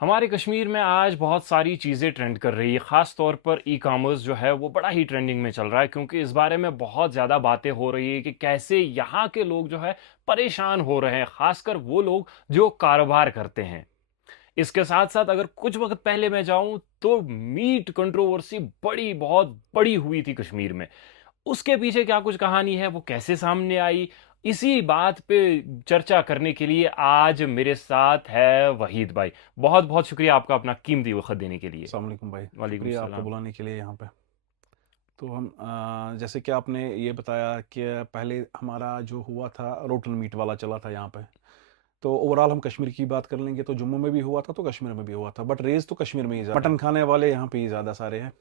हमारे कश्मीर में आज बहुत सारी चीज़ें ट्रेंड कर रही है। ख़ास तौर पर ई कॉमर्स जो है वो बड़ा ही ट्रेंडिंग में चल रहा है, क्योंकि इस बारे में बहुत ज़्यादा बातें हो रही है कि कैसे यहाँ के लोग जो है परेशान हो रहे हैं, ख़ासकर वो लोग जो कारोबार करते हैं। इसके साथ साथ अगर कुछ वक्त पहले मैं जाऊं तो मीट कंट्रोवर्सी बड़ी बहुत बड़ी हुई थी कश्मीर में। उसके पीछे क्या कुछ कहानी है, वो कैसे सामने आई, इसी बात पे चर्चा करने के लिए आज मेरे साथ है वहीद भाई। बहुत बहुत शुक्रिया आपका अपना कीमती वक्त देने के लिए। अस्सलाम वालेकुम भाई। वालेकुम शुक्रिया आपका सलाम। बुलाने के लिए यहाँ पे। तो हम जैसे कि आपने ये बताया कि पहले हमारा जो हुआ था रोटन मीट वाला चला था यहाँ पे। तो ओवरऑल हम कश्मीर की बात कर लेंगे तो जम्मू में भी हुआ था तो कश्मीर में भी हुआ था, बट रेज तो कश्मीर में ही ज़्यादा मटन खाने वाले यहाँ पे ही ज़्यादा सारे हैं।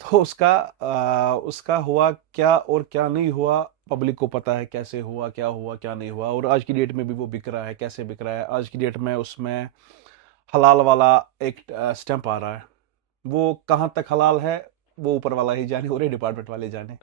तो उसका हुआ क्या और क्या नहीं हुआ, पब्लिक को पता है कैसे हुआ क्या नहीं हुआ, और आज की डेट में भी वो बिक रहा है, कैसे बिक रहा है आज की डेट में। उसमें हलाल वाला एक स्टैंप आ रहा है। वो कहाँ तक हलाल है वो ऊपर वाला ही जाने और ये डिपार्टमेंट वाले जाने।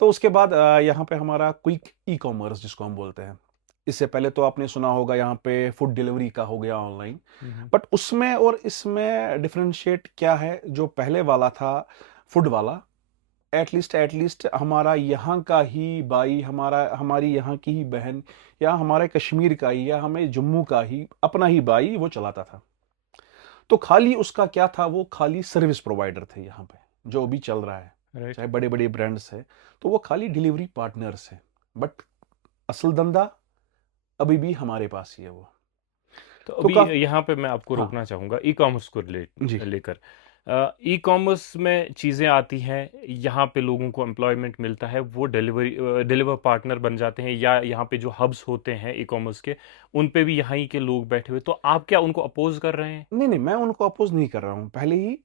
तो उसके बाद यहाँ पे हमारा क्विक ई कॉमर्स जिसको हम बोलते हैं। इससे पहले तो आपने सुना होगा यहाँ पे फूड डिलीवरी का हो गया ऑनलाइन। हम्म। बट उसमें और इसमें डिफरेंशिएट क्या है, जो पहले वाला था फूड वाला, एटलीस्ट हमारा यहाँ का ही भाई, हमारी यहाँ की ही बहन, या हमारे कश्मीर का ही, या हमें जम्मू का ही अपना ही भाई वो चलाता था। तो खाली उसका क्या था, वो खाली सर्विस प्रोवाइडर थे यहाँ पे, जो अभी चल रहा है। राइट। चाहे बड़े बड़े ब्रांड्स है तो वो खाली डिलीवरी पार्टनर्स है, बट असल धंधा अभी भी हमारे पास ही है वो। तो तो अभी का यहाँ पे मैं आपको हाँ रोकना चाहूँगा ई कॉमर्स को जी। लेकर। ई कॉमर्स में चीज़ें आती हैं, यहाँ पे लोगों को एम्प्लॉयमेंट मिलता है, वो डिलीवर पार्टनर बन जाते हैं, या यहाँ पे जो हब्स होते हैं ई कॉमर्स के, उन पे भी यहाँ ही के लोग बैठे हुए। तो आप क्या उनको अपोज कर रहे हैं? नहीं नहीं, मैं उनको अपोज नहीं कर रहा हूँ। पहले ही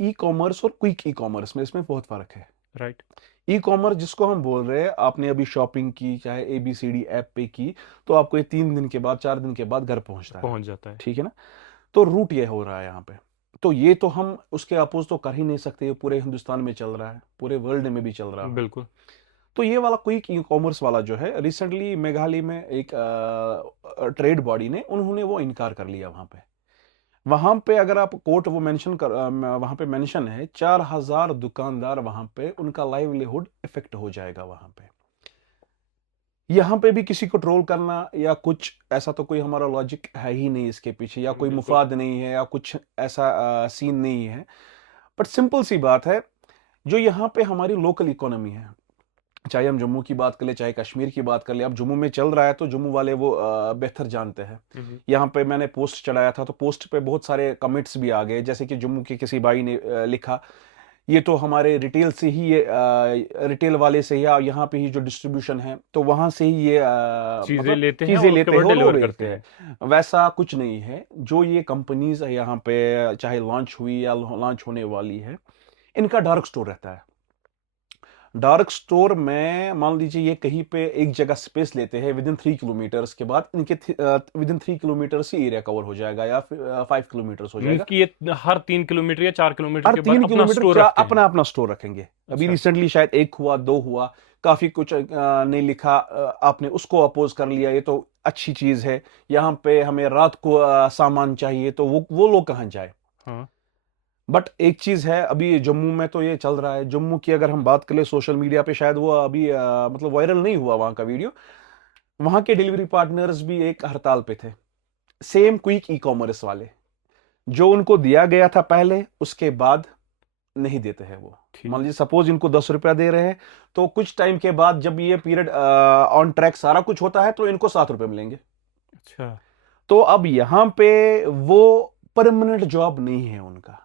ई कॉमर्स और क्विक ई कॉमर्स में इसमें बहुत फर्क है। राइट। ई कॉमर्स जिसको हम बोल रहे हैं, आपने अभी शॉपिंग की चाहे ABCD ऐप पे की, तो आपको ये 3 दिन के बाद 4 दिन के बाद घर पहुंचता है। पहुंच जाता है। ठीक है ना। तो रूट ये हो रहा है यहाँ पे। तो ये तो हम उसके अपोज तो कर ही नहीं सकते, ये पूरे हिंदुस्तान में चल रहा है, पूरे वर्ल्ड में भी चल रहा है। बिल्कुल। तो ये वाला क्विक ई कॉमर्स वाला जो है, रिसेंटली मेघालय में एक ट्रेड बॉडी ने उन्होंने वो इनकार कर लिया वहां पे। वहां पे अगर आप कोर्ट वो मेंशन कर वहां पे मेंशन है 4,000 दुकानदार, वहां पे उनका लाइवलीहुड इफेक्ट हो जाएगा वहां पे। यहाँ पे भी किसी को ट्रोल करना या कुछ ऐसा तो कोई हमारा लॉजिक है ही नहीं इसके पीछे, या कोई बिल्कुल। मुफाद नहीं है, या कुछ ऐसा सीन नहीं है। बट सिंपल सी बात है, जो यहाँ पे हमारी लोकल इकोनॉमी है, चाहे हम जम्मू की बात कर ले चाहे कश्मीर की बात कर ले, अब जम्मू में चल रहा है तो जम्मू वाले वो बेहतर जानते हैं। हम्म। यहाँ पे मैंने पोस्ट चढ़ाया था तो पोस्ट पे बहुत सारे कमेंट्स भी आ गए, जैसे कि जम्मू के किसी भाई ने लिखा, ये तो हमारे रिटेल से ही, ये रिटेल वाले से ही, या यहाँ पे ही जो डिस्ट्रीब्यूशन है तो वहां से ही ये चीज़ें मतलब लेते हैं चीजें और उसके लेते हैं बाद और वो डिलीवर बेचते करते हैं। हैं। वैसा कुछ नहीं है। जो ये कंपनीज यहाँ पे चाहे लॉन्च हुई या लॉन्च होने वाली है, इनका डार्क स्टोर रहता है। डार्क स्टोर में मान लीजिए ये कहीं पे एक जगह स्पेस लेते हैं, विद इन 3 किलोमीटर्स के बाद इनके with in 3 kilometre he area cover हो जाएगा, या फिर 5 किलोमीटर्स हो मीन्स जाएगा। कि ये हर 3 किलोमीटर या 4 किलोमीटर हर के बाद तीन अपना किलोमीटर स्टोर क्या रखते हैं। अपना अपना स्टोर रखेंगे। अभी अच्छा। रिसेंटली शायद एक हुआ, दो हुआ, काफी कुछ नहीं लिखा, आपने उसको अपोज कर लिया, ये तो अच्छी चीज है। यहाँ पे हमें रात को सामान चाहिए तो वो लोग कहाँ जाए। हाँ। बट एक चीज है, अभी जम्मू में तो ये चल रहा है। जम्मू की अगर हम बात करें सोशल मीडिया पे, शायद वो अभी मतलब वायरल नहीं हुआ वहां का वीडियो। वहां के डिलीवरी पार्टनर्स भी एक हड़ताल पे थे, सेम क्विक ई कॉमर्स वाले। जो उनको दिया गया था पहले, उसके बाद नहीं देते हैं वो। मान ठीक। लीजिए सपोज इनको 10 रुपया दे रहे हैं, तो कुछ टाइम के बाद जब ये पीरियड ऑन ट्रैक सारा कुछ होता है तो इनको 7 रुपये मिलेंगे। अच्छा। तो अब यहाँ पे वो परमानेंट जॉब नहीं है उनका।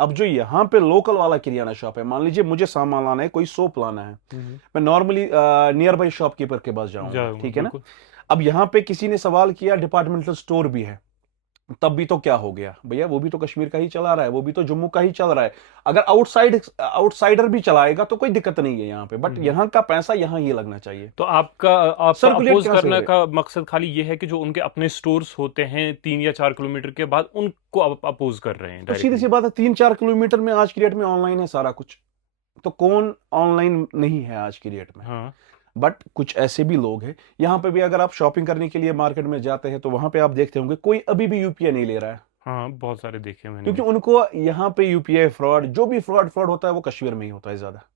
अब जो यहाँ पे लोकल वाला किराना शॉप है, मान लीजिए मुझे सामान लाना है, कोई सोप लाना है, हम्म। मैं नॉर्मली नियर बाई शॉपकीपर के पास जाऊंगा, जाऊंगा ठीक है ना। बिल्कुल। अब यहाँ पे किसी ने सवाल किया डिपार्टमेंटल स्टोर भी है, तब भी तो क्या हो गया भैया, वो भी तो कश्मीर का ही चला रहा है, वो भी तो जम्मू का ही चल रहा है। अगर आउटसाइडर भी चलाएगा तो कोई दिक्कत नहीं है यहाँ पे, बट हम्म। यहाँ का पैसा यहाँ ही लगना चाहिए। तो आपका सर्कुलेट अपोज कहाँ से करने होए। का मकसद खाली ये है कि जो उनके अपने स्टोर्स होते हैं 3 या 4 किलोमीटर के बाद, उनको आप अपोज कर रहे हैं तो सीधी सी डायरेक्टली? बात है, 3-4 किलोमीटर में आज की डेट में ऑनलाइन है सारा कुछ। तो कौन ऑनलाइन नहीं है आज की डेट में। हाँ। बट कुछ ऐसे भी लोग हैं, यहाँ पे भी अगर आप शॉपिंग करने के लिए मार्केट में जाते हैं तो वहां पे आप देखते होंगे कोई अभी भी यूपीआई नहीं ले रहा है, हाँ, बहुत सारे देखे मैंने क्योंकि भी। उनको यहाँ पे यूपीआई फ्रॉड, जो भी फ्रॉड फ्रॉड होता है वो कश्मीर में ही होता है ज्यादा।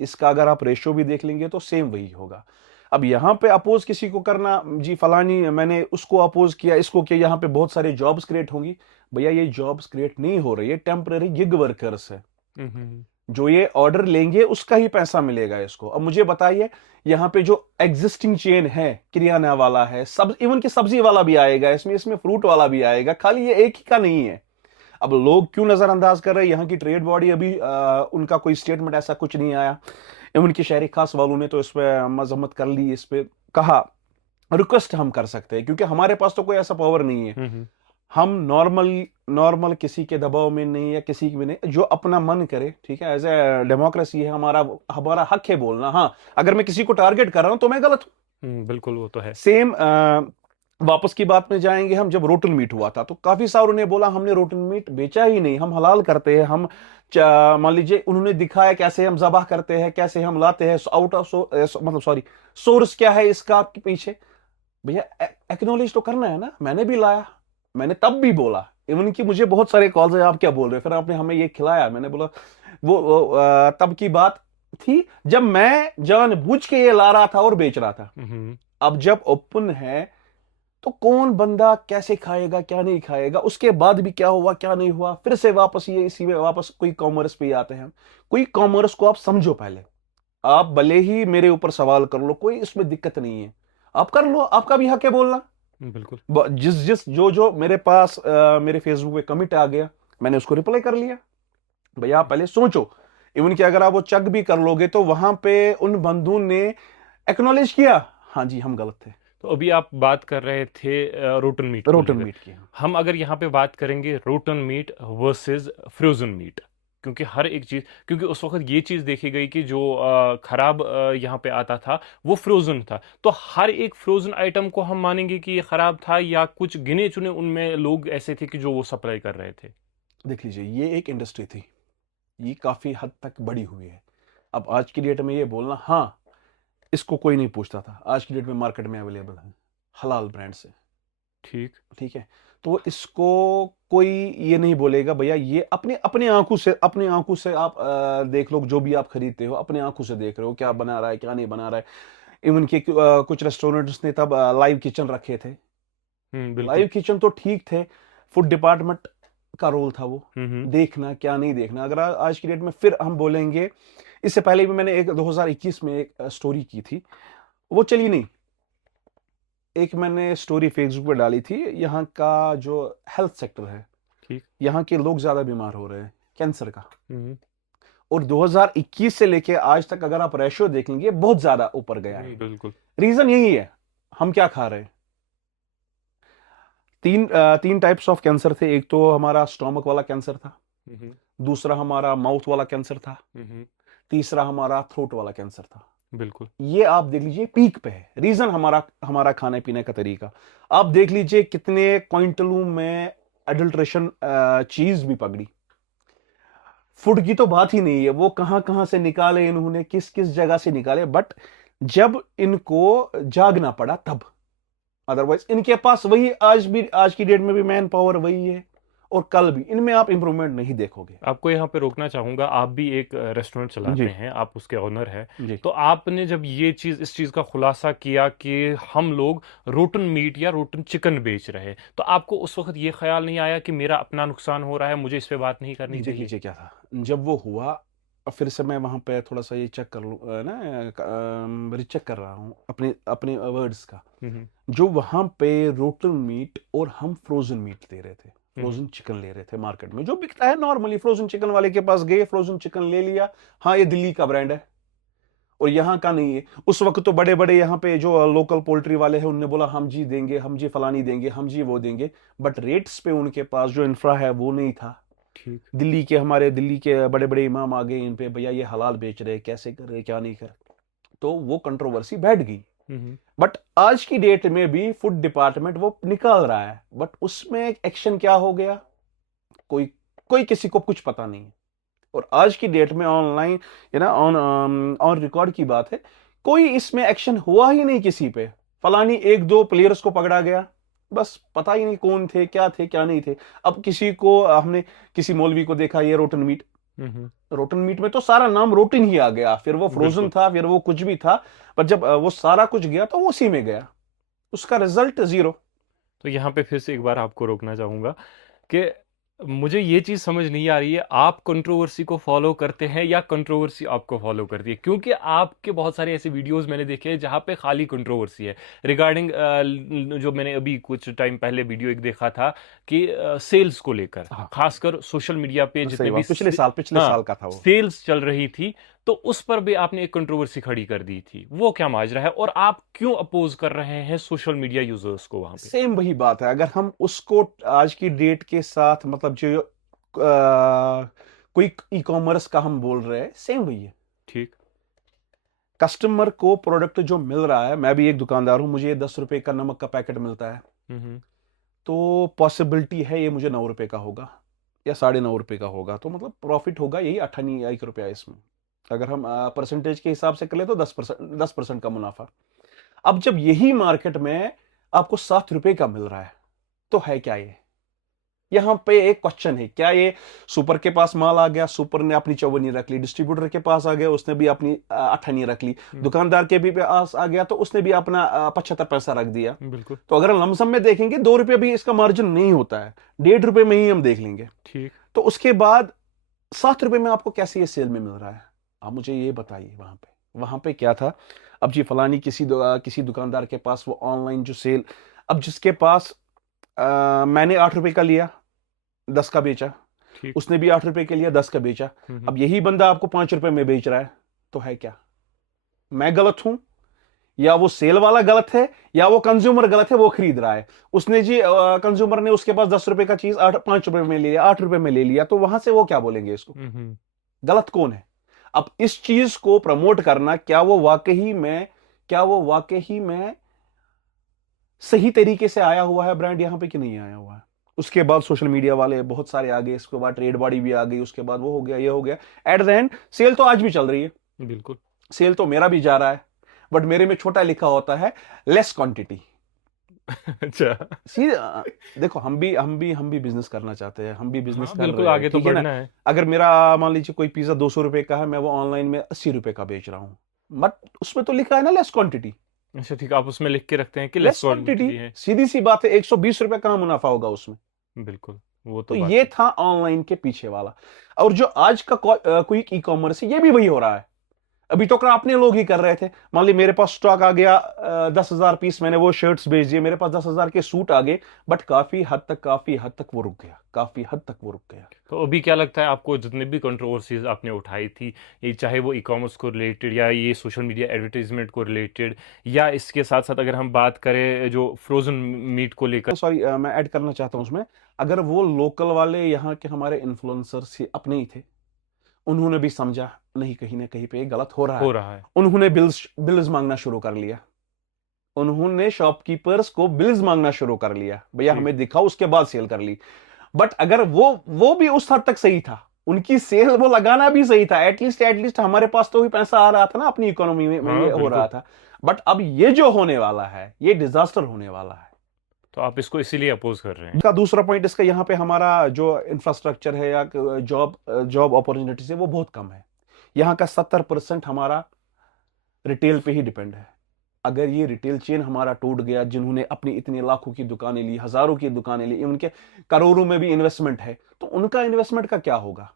इसका अगर आप रेशियो भी देख लेंगे तो सेम वही होगा। अब यहाँ पे अपोज किसी को करना, जी फलानी मैंने उसको अपोज किया, इसको किया, यहाँ पे बहुत सारे जॉब्स क्रिएट होंगी। भैया ये जॉब्स क्रिएट नहीं हो रही है, टेम्पररी गिग वर्कर्स है। हम्म। जो ये ऑर्डर लेंगे उसका ही पैसा मिलेगा इसको। अब मुझे बताइए, यहाँ पे जो एग्जिस्टिंग चेन है, किराना वाला है, सब इवन की सब्जी वाला भी आएगा इसमें, इसमें फ्रूट वाला भी आएगा, खाली ये एक ही का नहीं है। अब लोग क्यों नजरअंदाज कर रहे हैं, यहाँ की ट्रेड बॉडी अभी उनका कोई स्टेटमेंट ऐसा कुछ नहीं आया। उनकी शहरी खास वालों ने तो इस पे मजम्मत कर ली, इस पे कहा रिक्वेस्ट हम कर सकते हैं, क्योंकि हमारे पास तो कोई ऐसा पावर नहीं है। हम्म। हम नॉर्मल नॉर्मल किसी के दबाव में नहीं, या किसी में नहीं, जो अपना मन करे, ठीक है, एज ए डेमोक्रेसी है, हमारा हमारा हक है बोलना। हाँ, अगर मैं किसी को टारगेट कर रहा हूं तो मैं गलत हूं। बिल्कुल, वो तो है। सेम वापस की बात में जाएंगे हम, जब रोटन मीट हुआ था तो काफी सारों ने बोला हमने रोटन मीट बेचा ही नहीं, हम हलाल करते हैं, हम मान लीजिए उन्होंने दिखाया कैसे हम जबाह करते हैं, कैसे हम लाते हैं, आउट ऑफ मतलब सॉरी, सोर्स क्या है इसका आपके पीछे। भैया एक्नॉलेज तो करना है ना, मैंने भी लाया, मैंने तब भी बोला, इवन कि मुझे बहुत सारे कॉल्स है, आप क्या बोल रहे हो, फिर आपने हमें ये खिलाया, मैंने बोला तब की बात थी जब मैं जानबूझ के ये ला रहा था और बेच रहा था। अब जब ओपन है तो कौन बंदा कैसे खाएगा, क्या नहीं खाएगा, उसके बाद भी क्या हुआ क्या नहीं हुआ, फिर से वापस ये इसी में वापस कोई कॉमर्स पे ही आते हैं। कोई कॉमर्स को आप समझो पहले, आप भले ही मेरे ऊपर सवाल कर लो, कोई इसमें दिक्कत नहीं है, आप कर लो, आपका भी हक है बोलना। बिल्कुल। जिस जिस जो जो मेरे पास मेरे फेसबुक पे कमिट आ गया, मैंने उसको रिप्लाई कर लिया। भैया आप पहले सोचो, इवन कि अगर आप वो चेक भी कर लोगे तो वहां पे उन बंधुओं ने एक्नॉलेज किया, हाँ जी हम गलत थे। तो अभी आप बात कर रहे थे रोटन मीट को रोटन लेकर। मीट की। हम अगर यहाँ पे बात करेंगे rotten meat versus frozen meat, क्योंकि हर एक चीज, क्योंकि उस वक्त ये चीज देखी गई कि जो खराब यहाँ पे आता था वो फ्रोजन था, तो हर एक फ्रोजन आइटम को हम मानेंगे कि ये खराब था, या कुछ गिने चुने उनमें लोग ऐसे थे कि जो वो सप्लाई कर रहे थे। देख लीजिए, ये एक इंडस्ट्री थी, ये काफी हद तक बड़ी हुई है। अब आज की डेट में ये बोलना, हाँ इसको कोई नहीं पूछता था, आज की डेट में मार्केट में अवेलेबल है हलाल ब्रांड से, ठीक। ठीक है। तो इसको कोई ये नहीं बोलेगा भैया, ये अपने अपने आंखों से आप देख लो, जो भी आप खरीदते हो अपने आंखों से देख रहे हो क्या बना रहा है क्या नहीं बना रहा है। इवन कि कुछ रेस्टोरेंट्स ने तब लाइव किचन रखे थे। बिल्कुल। लाइव किचन तो ठीक थे, फूड डिपार्टमेंट का रोल था वो, हम्म। देखना क्या नहीं देखना। अगर आज की डेट में फिर हम बोलेंगे, इससे पहले भी मैंने एक 2021 में एक स्टोरी की थी, वो चली नहीं। एक मैंने स्टोरी फेसबुक पे डाली थी, यहाँ का जो हेल्थ सेक्टर है, ठीक। यहाँ के लोग ज्यादा बीमार हो रहे हैं कैंसर का, हम्म। और 2021 से लेके आज तक अगर आप रेशियो देख लेंगे बहुत ज्यादा ऊपर गया है। बिल्कुल। रीजन यही है, हम क्या खा रहे हैं। तीन टाइप्स ऑफ कैंसर थे, एक तो हमारा स्टोमक वाला कैंसर था, हम्म। दूसरा हमारा माउथ वाला कैंसर था, हम्म। तीसरा हमारा थ्रोट वाला कैंसर था। बिल्कुल। ये आप देख लीजिए पीक पे है। रीजन हमारा हमारा खाने पीने का तरीका। आप देख लीजिए कितने क्विंटलों में एडल्ट्रेशन चीज भी पकड़ी। फूड की तो बात ही नहीं है, वो कहां कहां से निकाले इन्होंने, किस किस जगह से निकाले, बट जब इनको जागना पड़ा तब। अदरवाइज इनके पास वही, आज की डेट में भी मैन पावर वही है, और कल भी इनमें आप इंप्रूवमेंट नहीं देखोगे। आपको यहाँ पे रोकना चाहूंगा, आप भी एक रेस्टोरेंट चलाते जी हैं, आप उसके ओनर हैं। जी। तो आपने जब ये चीज, इस चीज का खुलासा किया कि हम लोग रोटन मीट या रोटन चिकन बेच रहे हैं, तो आपको उस वक्त ये ख्याल नहीं आया कि मेरा अपना नुकसान हो रहा है, मुझे इस पे बात नहीं करनी नहीं, देख चाहिए? लीजिए क्या था जब वो हुआ। अब फिर से मैं वहां पे थोड़ा सा ये चेक कर लूँ ना, रिचेक कर रहा हूँ अपने अपने वर्ड्स का। हम्म। जो वहां पे रोटन मीट और हम फ्रोजन मीट दे रहे थे, हम्म। फ्रोजन चिकन ले रहे थे मार्केट में, जो बिकता है नॉर्मली, फ्रोजन चिकन वाले के पास गए, फ्रोजन चिकन ले लिया, हाँ ये दिल्ली का ब्रांड है और यहाँ का नहीं है। उस वक्त तो बड़े बड़े यहाँ पे जो लोकल पोल्ट्री वाले हैं उनने बोला हम जी देंगे, हम जी फलानी देंगे, हम जी वो देंगे, बट रेट्स पे उनके पास जो इंफ्रा है वो नहीं था। ठीक। हमारे दिल्ली के बड़े बड़े इमाम आ गए इन पे, भैया ये हलाल बेच रहे, कैसे कर रहे, क्या नहीं कर, तो वो कंट्रोवर्सी बैठ गई। हम्म। बट आज की डेट में भी फूड डिपार्टमेंट वो निकाल रहा है, बट उसमें एक्शन क्या हो गया, कोई कोई किसी को कुछ पता नहीं है। और आज की डेट में ऑनलाइन, ऑन ऑन रिकॉर्ड की बात है, कोई इसमें एक्शन हुआ ही नहीं किसी पे। फलानी एक दो प्लेयर्स को पकड़ा गया, बस पता ही नहीं कौन थे क्या नहीं थे। अब किसी को हमने किसी मौलवी को देखा ये रोटन मीट, रोटन मीट में तो सारा नाम रोटन ही आ गया, फिर वो फ्रोजन बिल्कुल। था, फिर वो कुछ भी था, पर जब वो सारा कुछ गया तो वो उसी में गया, उसका रिजल्ट जीरो। तो यहाँ पे फिर से एक बार आपको रोकना चाहूँगा कि मुझे ये चीज़ समझ नहीं आ रही है, आप कंट्रोवर्सी को फॉलो करते हैं या कंट्रोवर्सी आपको फॉलो करती है? क्योंकि आपके बहुत सारे ऐसे वीडियोस मैंने देखे हैं जहाँ पे खाली कंट्रोवर्सी है रिगार्डिंग, जो मैंने अभी कुछ टाइम पहले वीडियो एक देखा था कि सेल्स को लेकर, हाँ खासकर सोशल मीडिया पे सही जितने भी बात, पिछले हाँ, साल का था वो। सेल्स चल रही थी, तो उस पर भी आपने एक कंट्रोवर्सी खड़ी कर दी थी। वो क्या माजरा है और आप क्यों अपोज कर रहे हैं सोशल मीडिया यूजर्स को वहां पे? सेम वही बात है, अगर हम उसको आज की डेट के साथ मतलब जो कोई ई कॉमर्स का हम बोल रहे हैं, सेम वही है। ठीक। कस्टमर को प्रोडक्ट जो मिल रहा है, मैं भी एक दुकानदार हूं, मुझे 10 रुपए का नमक का पैकेट मिलता है, हम्म। तो पॉसिबिलिटी है ये मुझे 9 रुपए का होगा या 9.5 रुपए का होगा, तो मतलब प्रॉफिट होगा यही 1 इसमें। अगर हम परसेंटेज के हिसाब से करें तो 10% का मुनाफा। अब जब यही मार्केट में आपको 7 रुपए का मिल रहा है, तो है क्या ये? यहां पे एक क्वेश्चन है, क्या ये सुपर के पास माल आ गया, सुपर ने अपनी चौवनी रख ली, डिस्ट्रीब्यूटर के पास आ गया, उसने भी अपनी अठन्नी रख ली, दुकानदार के भी पास आ गया तो उसने भी अपना 75 पैसा रख दिया। बिल्कुल। तो अगर लमसम में देखेंगे 2 रुपए भी इसका मार्जिन नहीं होता है, 1.5 रुपए में ही हम देख लेंगे। ठीक। तो उसके बाद 7 रुपए में आपको कैसे ये सेल में मिल रहा है? आप मुझे ये बताइए, वहां पे क्या था? अब जी फलानी किसी दुकानदार के पास वो ऑनलाइन जो सेल, अब जिसके पास मैंने 8 रुपए का लिया, 10 का बेचा, ठीक। उसने भी 8 रुपए के लिया, 10 का बेचा। अब यही बंदा आपको 5 रुपए में बेच रहा है, तो है क्या? मैं गलत हूं, या वो सेल वाला गलत है, या वो कंज्यूमर गलत है, वो खरीद रहा है। उसने जी कंज्यूमर ने उसके पास 10 रुपए का चीज 5 रुपए में ले लिया, 8 रुपए में ले लिया, तो वहां से वो क्या बोलेंगे इसको? गलत कौन है? अब इस चीज को प्रमोट करना, क्या वो वाकई में सही तरीके से आया हुआ है ब्रांड यहां पे कि नहीं आया हुआ है? उसके बाद सोशल मीडिया वाले बहुत सारे आ गए, इसके बाद ट्रेड बॉडी भी आ गई, उसके बाद वो हो गया, ये हो गया। एट द एंड सेल तो आज भी चल रही है, बिल्कुल। सेल तो मेरा भी जा रहा है, बट मेरे में छोटा लिखा होता है लेस क्वांटिटी। अच्छा। सी देखो, हम भी बिजनेस करना चाहते हैं, हम भी बिजनेस हाँ कर बिल्कुल, रहे हैं, आगे तो ठीक है ना? बढ़ना है। अगर मेरा मान लीजिए कोई पिज्जा 200 रुपए का है, मैं वो ऑनलाइन में 80 रुपए का बेच रहा हूँ, बट उसमें तो लिखा है ना लेस क्वांटिटी। अच्छा ठीक, आप उसमें लिख के रखते हैं कि लेस लेस क्वांटिटी, क्वांटिटी है। सीधी सी बात है, 120 रुपए का मुनाफा होगा उसमें। बिल्कुल, वो तो तो बात ये है। था ऑनलाइन के पीछे वाला। और जो आज का क्विक ई कॉमर्स है, ये भी वही हो रहा है। अभी तो अपने लोग ही कर रहे थे, मान ली मेरे पास स्टॉक आ गया 10,000 पीस, मैंने वो शर्ट्स भेज दिए, मेरे पास 10,000 के सूट आ गए, बट काफी हद तक वो रुक गया, काफी हद तक वो रुक गया। तो अभी क्या लगता है आपको, जितने भी कंट्रोवर्सीज आपने उठाई थी, ये चाहे वो ई कॉमर्स को रिलेटेड या ये सोशल मीडिया एडवर्टाइजमेंट को रिलेटेड, या इसके साथ साथ अगर हम बात करें जो फ्रोजन मीट को लेकर। सॉरी, मैं ऐड करना चाहता हूं उसमें, अगर वो लोकल वाले यहाँ के हमारे इन्फ्लुएंसर्स अपने ही थे, उन्होंने भी समझा नहीं, कहीं ना कहीं पे गलत हो रहा हो है, रहा है। उन्होंने बिल्स मांगना शुरू कर लिया, उन्होंने शॉपकीपर्स को बिल्स मांगना शुरू कर लिया, भैया ठीक। हमें दिखाओ, उसके बाद सेल कर ली। बट अगर वो भी उस हद तक सही था, उनकी सेल वो लगाना भी सही था, एटलीस्ट हमारे पास तो भी पैसा आ रहा था ना, अपनी इकोनॉमी में हाँ ये हो रहा बिल्कुल। था। बट अब ये जो होने वाला है, ये डिजास्टर होने वाला है। तो आप इसको इसीलिए अपोज कर रहे हैं? इसका दूसरा पॉइंट, इसका यहाँ पे हमारा जो इंफ्रास्ट्रक्चर है या जॉब अपॉर्चुनिटीज है वो बहुत कम है। यहाँ का 70% हमारा रिटेल पे ही डिपेंड है। अगर ये रिटेल चेन हमारा टूट गया, जिन्होंने अपनी इतनी लाखों की दुकानें ली, हजारों की दुकानें ली, उनके करोड़ों में भी इन्वेस्टमेंट है, तो उनका इन्वेस्टमेंट का क्या होगा?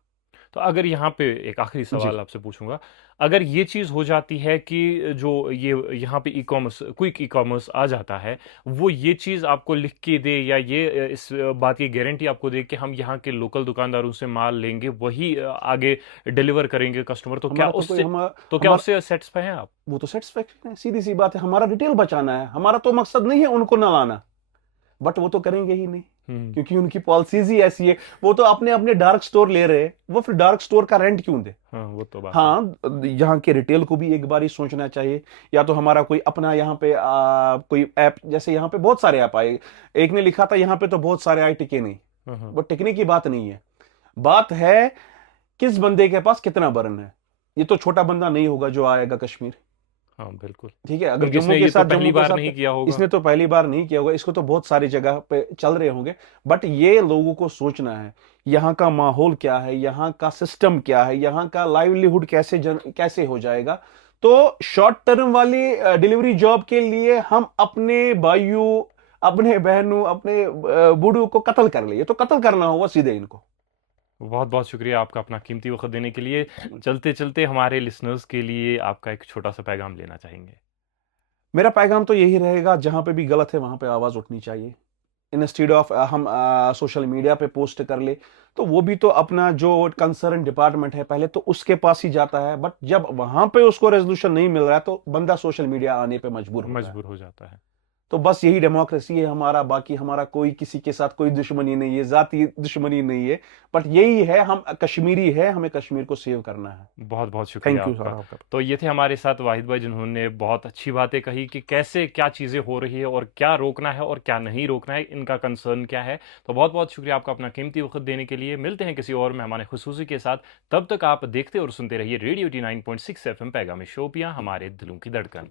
तो अगर यहाँ पे एक आखिरी जी, सवाल आपसे पूछूंगा, अगर ये चीज़ हो जाती है कि जो ये यहाँ पे e commerce, quick e commerce आ जाता है, वो ये चीज़ आपको लिख के दे या ये इस बात की गारंटी आपको दे कि हम यहाँ के लोकल दुकानदारों से माल लेंगे, वही आगे डिलीवर करेंगे कस्टमर, तो क्या हमारा तो कोई उससे, हमारा तो क्या हमारा उससे सेटिस्फाई हैं आप? वो तो सेटिस्फेक्शन है, सीधी सी बात है, हमारा रिटेल बचाना है, हमारा तो मकसद नहीं है उनको ना लाना, बट वो तो करेंगे ही नहीं, हम्म। क्योंकि उनकी पॉलिसीज ही ऐसी है। वो तो अपने अपने डार्क स्टोर ले रहे हैं, वो फिर डार्क स्टोर का रेंट क्यों दे? हाँ वो तो बात है। हाँ, यहाँ के रिटेल को भी एक बार ही सोचना चाहिए, या तो हमारा कोई अपना यहाँ पे कोई ऐप, जैसे यहाँ पे बहुत सारे ऐप आए, एक ने लिखा था यहाँ पे तो बहुत सारे आए, टिके नहीं। हाँ। वो टिकने की बात नहीं है, बात है किस बंदे के पास कितना बर्न है। ये तो छोटा बंदा नहीं होगा जो आएगा कश्मीर, हाँ, बिल्कुल। ठीक है, अगर क्योंकि जम्मू इसने के ये तो साथ पहली बार नहीं किया होगा। इसने तो पहली बार नहीं किया होगा, इसको तो बहुत सारी जगह पे चल रहे होंगे, बट ये लोगों को सोचना है यहाँ का माहौल क्या है, यहाँ का सिस्टम क्या है, यहाँ का लाइवलीहुड कैसे हो जाएगा। तो शॉर्ट टर्म वाली डिलीवरी जॉब के लिए हम अपने भाइयों, अपने बहनों, अपने बूढ़ों को कत्ल कर लिए, तो कत्ल करना होगा सीधे इनको। बहुत-बहुत शुक्रिया आपका अपना कीमती वक़्त देने के लिए। चलते-चलते हमारे लिसनर्स के लिए आपका एक छोटा-सा पैगाम लेना चाहेंगे? मेरा पैगाम तो यही रहेगा, जहां पे भी गलत है वहां पे आवाज उठनी चाहिए। इंस्टेड ऑफ हम सोशल मीडिया पे पोस्ट कर ले, तो वो भी तो अपना जो कंसर्न डिपार्टमेंट है पहले तो उसके पास ही जाता है, बट जब वहां पे उसको रेजोल्यूशन नहीं मिल रहा है तो बंदा सोशल मीडिया आने पे मजबूर होता है। मजबूर हो जाता है। तो बस यही डेमोक्रेसी है हमारा, बाकी हमारा कोई किसी के साथ कोई दुश्मनी नहीं है, जाति दुश्मनी नहीं है, बट यही है, हम कश्मीरी है, हमें कश्मीर को सेव करना है। बहुत-बहुत शुक्रिया थैंक यू सर आपका। आपका। तो ये थे हमारे साथ वाहिद भाई, जिन्होंने बहुत अच्छी बातें कही कि कैसे क्या चीज़ें हो रही है और क्या रोकना है और क्या नहीं रोकना है, इनका कंसर्न क्या है। तो बहुत-बहुत शुक्रिया आपका अपना कीमती वक़्त देने के लिए। मिलते हैं किसी और मेहमान खुसूसी के साथ। तब तक आप देखते और सुनते रहिए रेडियो 89.6 एफएम पैगाम शोपियाँ, हमारे दिलों की धड़कन।